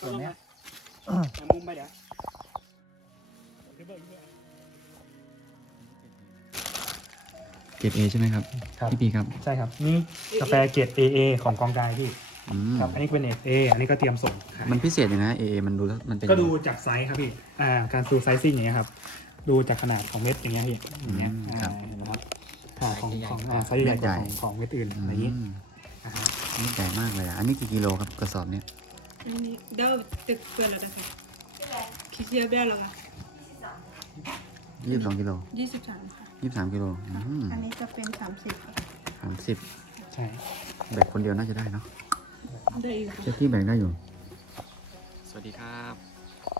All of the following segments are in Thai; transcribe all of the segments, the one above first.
ตัวเนี้ยมุมไปเดี๋ยวเกรดเอใช่ไหมครับครับ พี่ปีครับใช่ครับ นี่กาแฟเกรด AA ของกองกายพี่อืมครับ อันนี้เป็นเอเออันนี้ก็เตรียมส่งมันพิเศษอย่งนะเอมันดูมันเป็นก็ดูจากไซส์ครับพี่ อ่า การดูไซซิ่งอย่างเงี้ยครับ ดูจากขนาดของเม็ดอย่างเงี้ยพี่ อย่างเงี้ย อ่านไครับของของอ่ไซส์ใหญ่กว่าของของเม็ดอื่นอะไรอย่างงี้อืมนี่ใหญ่มากเลยอะอันนี้กี่กิโลครับกระสอบเนี้ย দাও তেলা দেখে খিচিয়া বেয়া লাগা ยี่สิบสองกิโลยี่สิบสามค่ะยี่สิบสามกิโลอันนี้จะเป็นสามสิบสามสิบใช่แบกคนเดียวน่าจะได้เนาะได้อยู่เจ้าที่แบกได้อยู่ สวัสดีครับ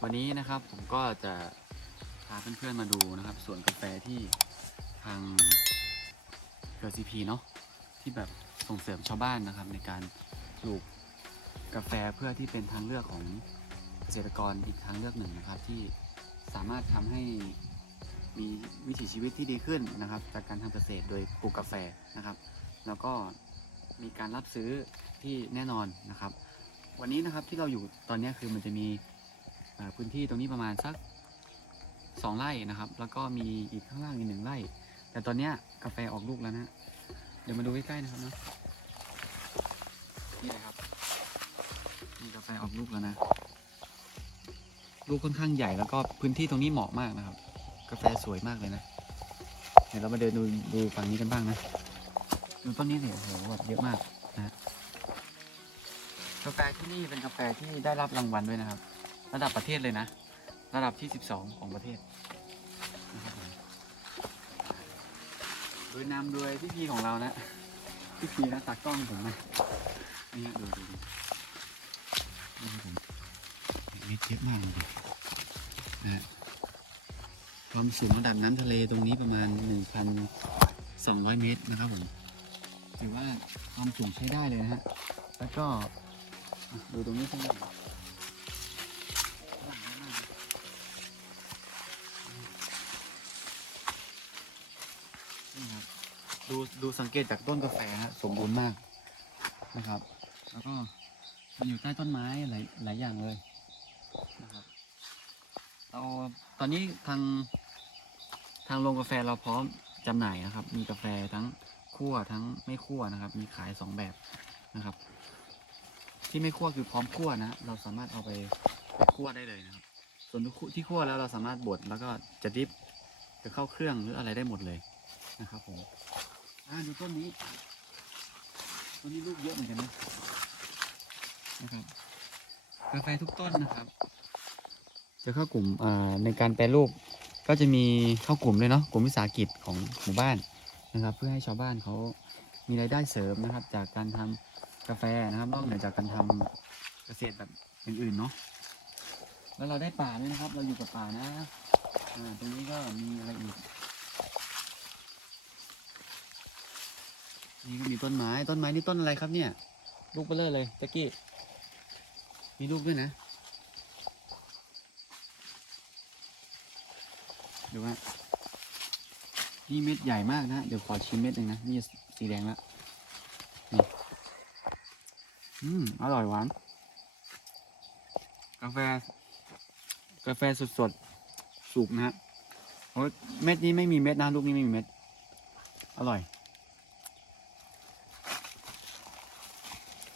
วันนี้นะครับผมก็จะพาเพื่อนๆมาดูนะครับสวนกาแฟที่ทางเครือซีพีเนาะที่แบบส่งเสริมชาวบ้านนะครับในการปลูก กาแฟเพื่อที่เป็นทางเลือกของเกษตรกรอีกทางเลือกหนึ่งนะครับ ที่สามารถทำให้มีวิถีชีวิตที่ดีขึ้นนะครับ จากการทำเกษตรโดยปลูกกาแฟนะครับ แล้วก็มีการรับซื้อที่แน่นอนนะครับ วันนี้นะครับที่เราอยู่ตอนนี้คือมันจะมีพื้นที่ตรงนี้ประมาณสักสองไร่นะครับ แล้วก็มีอีกข้างล่างอีกหนึ่งไร่ แต่ตอนนี้กาแฟออกลูกแล้วนะ เดี๋ยวมาดูใกล้ๆนะครับเนาะนี่เลยครับ มีกาแฟออกลูกแล้วนะ ลูกค่อนข้างใหญ่แล้วก็พื้นที่ตรงนี้เหมาะมากนะครับ กาแฟสวยมากเลยนะ เดี๋ยวเรามาเดินดูดูฝั่งนี้กันบ้างนะ ดูต้นนี้เนี่ยโอ้โหแบบเยอะมากนะกาแฟที่นี่เป็นกาแฟที่ได้รับรางวัลด้วยนะครับ ระดับประเทศเลยนะ ระดับที่ 12 ของประเทศนะครับผมโดยนำโดยพี่พีของเรานะ พี่พีนะตากล้องผมนะนี่ดูดูดู นี่ครับผมเม็ดเยอะมากเลยนะความสูงระดับน้ำทะเลตรงนี้ประมาณ 1,200 เมตรนะครับผมถือว่าความสูงใช้ได้เลยนะฮะแล้วก็ดูตรงนี้สักหน่อยฝรั่งนี่ครับดูดูสังเกตจากต้นกาแฟฮะสมบูรณ์มากนะครับ แล้วก็ มันอยู่ใต้ต้นไม้หลายหลายอย่างเลยนะครับเราตอนนี้ทางทางโรงกาแฟเราพร้อมจำหน่ายนะครับ มีกาแฟทั้งคั่วทั้งไม่คั่วนะครับ มีขายสองแบบนะครับ ที่ไม่คั่วคือพร้อมคั่วนะเราสามารถเอาไปไปคั่วได้เลยนะครับ ส่วนที่คั่วแล้วเราสามารถบดแล้วก็จะดิฟจะเข้าเครื่องหรืออะไรได้หมดเลยนะครับผมอ่าดูต้นนี้ต้นนี้ลูกเยอะเหมือนกันนะ นะครับกาแฟทุกต้นนะครับ จะเข้ากลุ่มในการแปรรูปก็จะมีเข้ากลุ่มเลยเนาะกลุ่มวิสาหกิจของหมู่บ้านนะครับ เพื่อให้ชาวบ้านเขามีรายได้เสริมนะครับ จากการทำกาแฟนะครับ นอกเหนือจากการทำเกษตรแบบอื่นๆเนาะแล้วเราได้ป่าด้วยนะครับ เราอยู่กับป่านะอ่าตรงนี้ก็มีอะไรอีกนี่ก็มีต้นไม้ต้นไม้นี่ต้นอะไรครับเนี่ย ลูกเบลเลอร์เลยแจ็กกี้ มีลูกด้วยนะ ดูฮะนี่เม็ดใหญ่มากนะ เดี๋ยวขอชิมเม็ดหนึ่งนะ นี่สีแดงแล้วอืม อร่อยหวาน กาแฟ กาแฟสดสดสุกนะฮะโอ้ยเม็ดนี้ไม่มีเม็ดนะ ลูกนี้ไม่มีเม็ด อร่อย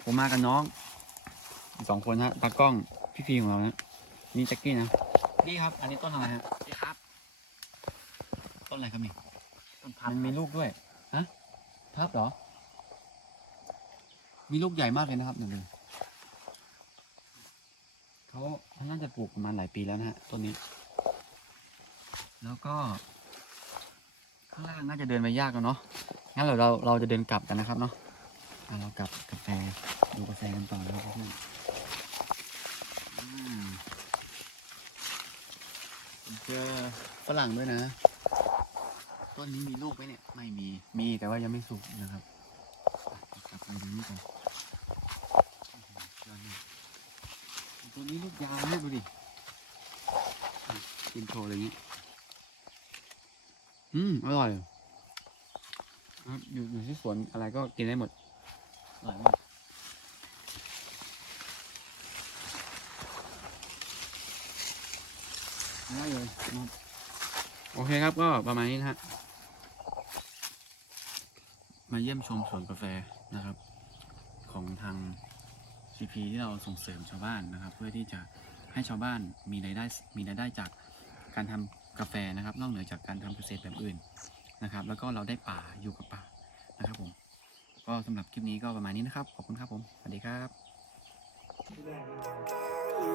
ผมมากับน้อง สองคนฮะตากล้องพี่พีของเรานะนี่แจ็คกี้นะนี่ครับ อันนี้ต้นอะไรฮะนี่ครับ ต้นอะไรครับนี่ต้นพับมันมีลูกด้วยฮะพับเหรอ มีลูกใหญ่มากเลยนะครับหนึ่งเขาเขาน่าจะปลูกประมาณหลายปีแล้วนะฮะต้นนี้ แล้วก็ ข้างล่างน่าจะเดินไปยากแล้วเนาะงั้นเราเราเราจะเดินกลับกันนะครับเนาะอะเรากลับกาแฟ ดูกาแฟกันต่อนะครับเพื่อนเจอฝรั่งด้วยนะ ต้นนี้มีลูกไหมเนี่ย ไม่มี มีแต่ว่ายังไม่สุกนะครับ กลับไปดูนี่กันตัวนี้ลูกยาวนะดูดิ กินโชว์เลยนี้อืม อร่อยครับอยู่อยู่ที่สวนอะไรก็กินได้หมดอร่อยมาก ได้เลยนะครับโอเคครับก็ประมาณนี้นะฮะมาเยี่ยมชมสวนกาแฟนะครับ ของทาง CP ที่เราส่งเสริมชาวบ้านนะครับ เพื่อที่จะให้ชาวบ้านมีรายได้มีรายได้จากการทำกาแฟนะครับ นอกเหนือจากการทำเกษตรแบบอื่นนะครับ แล้วก็เราได้ป่าอยู่กับป่านะครับผมก็สำหรับคลิปนี้ก็ประมาณนี้นะครับ ขอบคุณครับผมสวัสดีครับ Living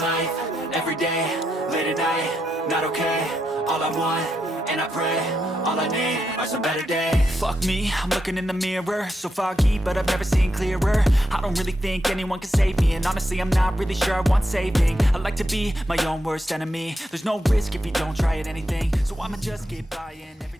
life every day, late at night, not okay. All I want, and I pray, all I need are some better days. Fuck me, I'm looking in the mirror, so foggy, but I've never seen clearer. I don't really think anyone can save me, and honestly, I'm not really sure I want saving. I like to be my own worst enemy. There's no risk if you don't try at anything, so I'ma just keep buying everything.